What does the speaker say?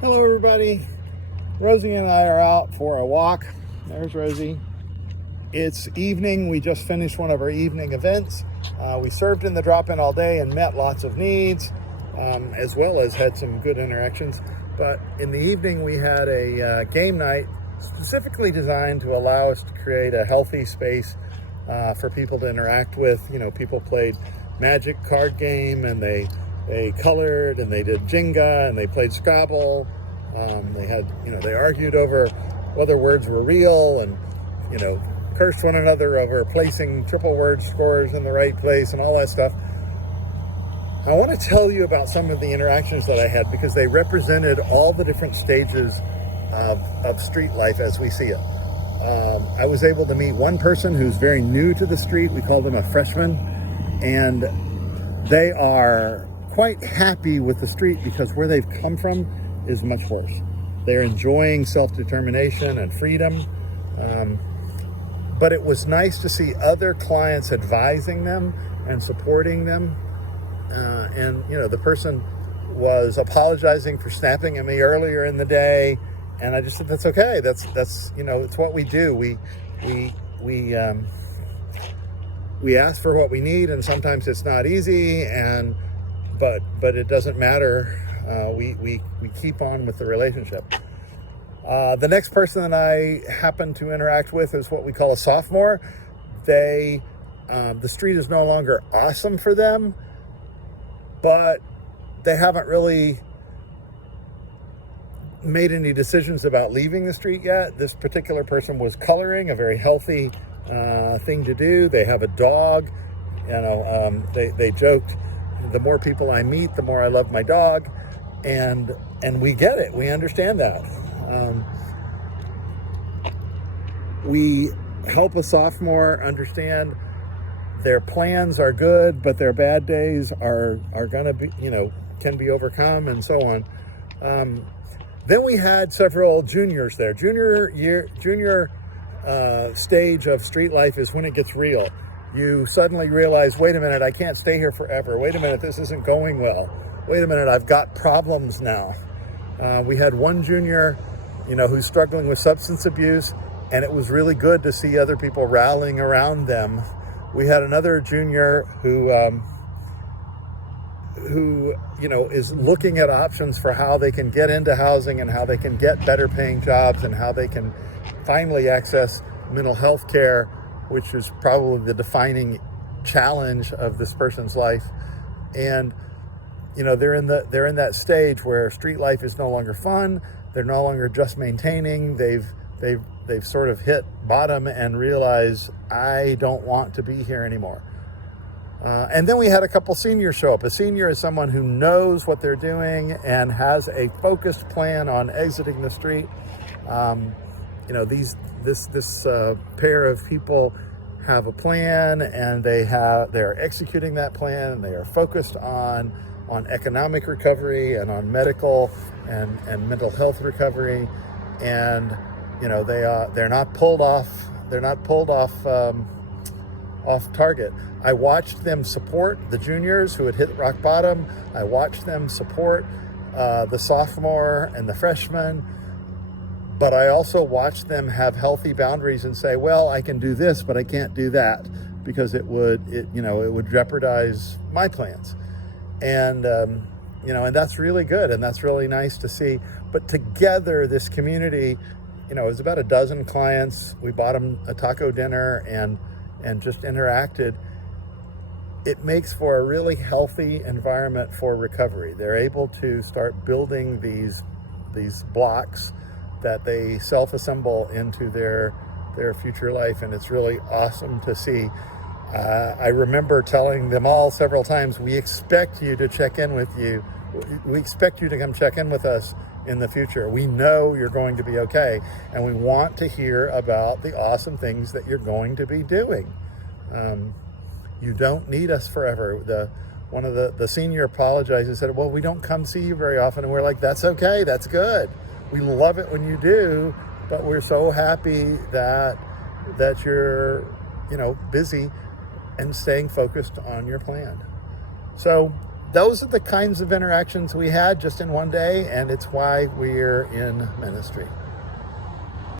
Hello everybody. Rosie and I are out for a walk. There's Rosie. It's evening. We just finished one of our evening events. We served in the drop-in all day and met lots of needs, as well as had some good interactions. But in the evening we had a game night specifically designed to allow us to create a healthy space for people to interact with. You know, people played Magic card game, and they colored, and they did Jenga, and they played Scrabble. They argued over whether words were real, and cursed one another over placing triple word scores in the right place and all that stuff. I want to tell you about some of the interactions that I had, because they represented all the different stages of street life as we see it. I was able to meet one person who's very new to the street. We call them a freshman, and they are quite happy with the street because where they've come from is much worse. They're enjoying self-determination and freedom. But it was nice to see other clients advising them and supporting them. The person was apologizing for snapping at me earlier in the day, and I just said, that's okay. That's it's what we do. We ask for what we need, and sometimes it's not easy, but it doesn't matter. We keep on with the relationship. The next person that I happen to interact with is what we call a sophomore. The street is no longer awesome for them, but they haven't really made any decisions about leaving the street yet. This particular person was coloring, a very healthy thing to do. They have a dog. They joked, the more people I meet, the more I love my dog. And we get it. We understand that. We help a sophomore understand their plans are good, but their bad days are gonna be, can be overcome, and so on. Then we had several juniors there. Junior stage of street life is when it gets real. You suddenly realize, wait a minute, I can't stay here forever. Wait a minute, this isn't going well. Wait a minute, I've got problems now. We had one junior, who's struggling with substance abuse, and it was really good to see other people rallying around them. We had another junior who is looking at options for how they can get into housing and how they can get better paying jobs and how they can finally access mental health care, which is probably the defining challenge of this person's life. And they're in that stage where street life is no longer fun. They're no longer just maintaining. They've sort of hit bottom and realize, I don't want to be here anymore. And then we had a couple seniors show up. A senior is someone who knows what they're doing and has a focused plan on exiting the street. This pair of people have a plan, and they're executing that plan, and they are focused on economic recovery and on medical and mental health recovery. And they're not pulled off target. I watched them support the juniors who had hit rock bottom. I watched them support the sophomore and the freshman, but I also watched them have healthy boundaries and say, well, I can do this, but I can't do that because it would jeopardize my plans. And that's really good, and that's really nice to see. But together, this community, it was about a dozen clients. We bought them a taco dinner and just interacted. It makes for a really healthy environment for recovery. They're able to start building these blocks that they self-assemble into their future life, and it's really awesome to see. I remember telling them all several times, we expect you to check in with you. We expect you to come check in with us in the future. We know you're going to be okay, and we want to hear about the awesome things that you're going to be doing. You don't need us forever. One of the senior apologized and said, well, we don't come see you very often. And we're like, that's okay, that's good. We love it when you do, but we're so happy that you're busy and staying focused on your plan. So those are the kinds of interactions we had just in one day, and it's why we're in ministry.